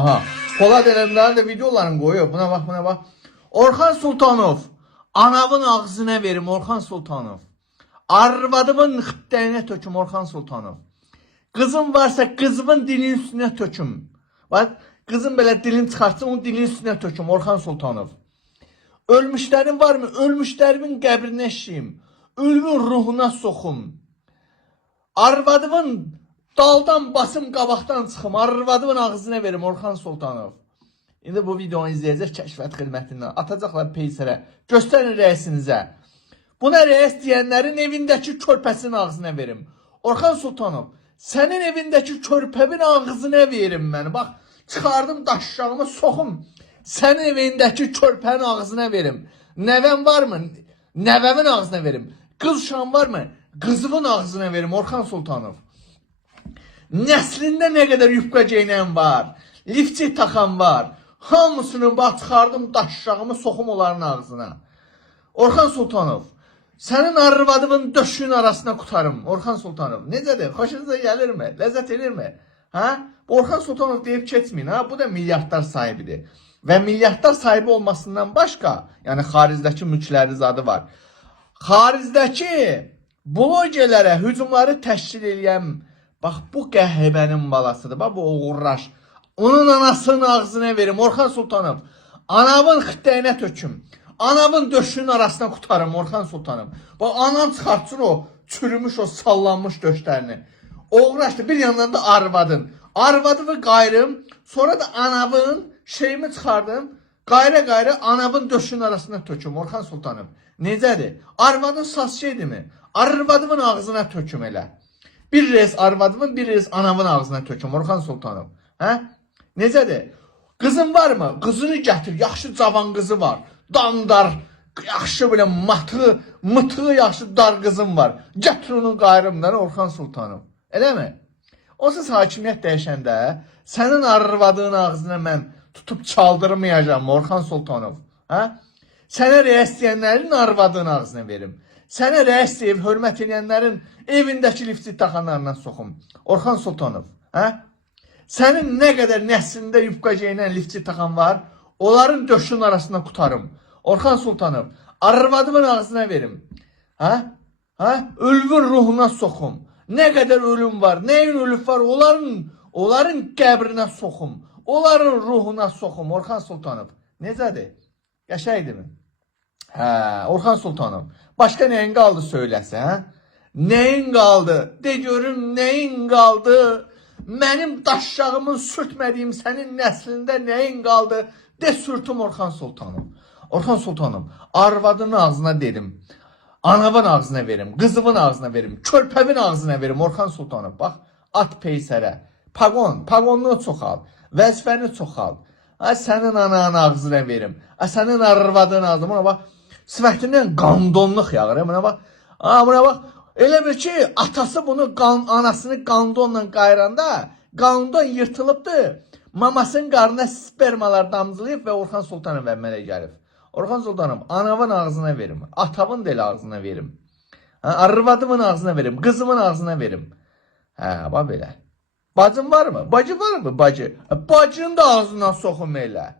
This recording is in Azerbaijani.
Aha. Polad Ələmdarın da videolarını qoyuyor. Buna bax, buna bax. Orxan Sultanov. Anavın ağzına verim Orxan Sultanov. Arvadımın xittəyinə töküm Orxan Sultanov. Kızım varsa kızımın dilinin üstüne töküm. Bak kızım böyle dilini çıkartsın onun dilinin üstüne töküm Orxan Sultanov. Ölmüşlerin var mı? Ölmüşlerimin qəbrinə şişim. Ölümün ruhuna soxum. Arvadımın daldan basım qabaqdan çıxım. Arvadımın ağzına verim Orxan Sultanov. İndi bu videonu izleyəcək kəşfiyyat xidmətindən. Atacaqlar peysərə. Göstərin rəisinizə. Buna rəis deyənlərin evindəki körpəsinin ağzına verim. Orxan Sultanov. Sənin evindəki körpəmin ağzına verim mən. Bax, çıxardım daşşağımı soxum. Sənin evindəki körpənin ağzına verim. Nəvəm var mı? Nəvəmin ağzına verim. Qız uşağın var mı? Qızımın ağzına verim Orxan Sultanov. Nəslində nə qədər yufqa geynən var. Lifçi taxan var. Hamısını bax, çıxardım daşşağımı soxum onların ağzına. Orxan Sultanov. Sənin arvadımın döşünün arasına qutarım Orxan Sultanov. Necədir? Xoşunuza gəlirmi? Ləzzət edirmi? Ha? Orxan Sultanov deyib keçməyin. Ha? Bu da milyardlar sahibidir. Və milyardlar sahibi olmasından başqa, yəni xarizdəki mülkləri zadı var. Xarizdəki blogerlərə hücumları təşkil edən, bax bu qəhbənin balasıdır. Bax bu oğurraş. Onun anasının ağzına verim Orxan Sultanov. Anavın xittəyinə töküm. Anamın döşünün arasına qutarım Orxan Sultanov. Bax anam çıxartsın o çürümüş, o sallanmış döşlərini. Oğraşdı, bir yandan da arvadın. Arvadımı qayrım, sonra da anavın şeyimi çıxardım. Qayra anavın döşünün arasına töküm Orxan Sultanov. Necədir? Arvadın saz şeydir mi? Arvadımın ağzına töküm elə. Bir reis arvadımın, bir reis anavın ağzına töküm Orxan Sultanov. Hə? Necədir? Qızın var mı? Qızını gətir, yaxşı cavan qızı var. Dandar, yaxşı belə mıtığı yaxşı dar qızım var. Gətir onun qayrımdan Orxan Sultanov. Eləmi? Onsuz hakimiyyət dəyişəndə sənin arvadığın ağzına mən tutub çaldırmayacağım Orxan Sultanov. Hə? Sənə rəis deyənlərin arvadığın ağzına verim. Sənə rəis deyib hörmət edənlərin evindəki lifti taxanlarından soxum. Orxan Sultanov. Hə? Sənin nə qədər nəslində yufqa geynən lifti taxan var, onların döşünün arasına qutarım. Orxan Sultanov. Arvadımın ağzına verim. Ha? Ha? Ölümün ruhuna soxum. Nə qədər ölüm var, nəyin ölüb var, onların qəbrinə soxum. Onların ruhuna soxum Orxan Sultanov. Necədir? Yaşaydımı? Hə, Orxan Sultanov. Başqa nəyin qaldı söyləsə, hə? Nəyin qaldı? De görüm nəyin qaldı? Mənim daşşağımın sürtmədiyim sənin nəslində nəyin qaldı? De sürtüm Orxan Sultanov. Orxan Sultanov, arvadının ağzına dedim. Anavın ağzına verim, qızımın ağzına verim, körpəmin ağzına verim Orxan Sultanov. Bax, at peysərə. Pagonunu çoxal, vəzifəni çoxal. Sənin ananın ağzına verim. Sənin arvadının ağzına. Buna bax, sifətindən qandonluq yağır. Buna bax, buna bax. Elə bir ki, atası bunu anasını qandonla qayranda, qandon yırtılıbdır. Mamasının qarnına spermalar damcılayıb və Orxan Sultanov əmələ gəlib. Orxan Sultanov, anavın ağzına verim, atavın da elə ağzına verim. Arvadımın ağzına verim, qızımın ağzına verim. Hə, bax belə. Bacın var mı? Bacı var mı? Bacı. Bacının da ağzına soxum elə.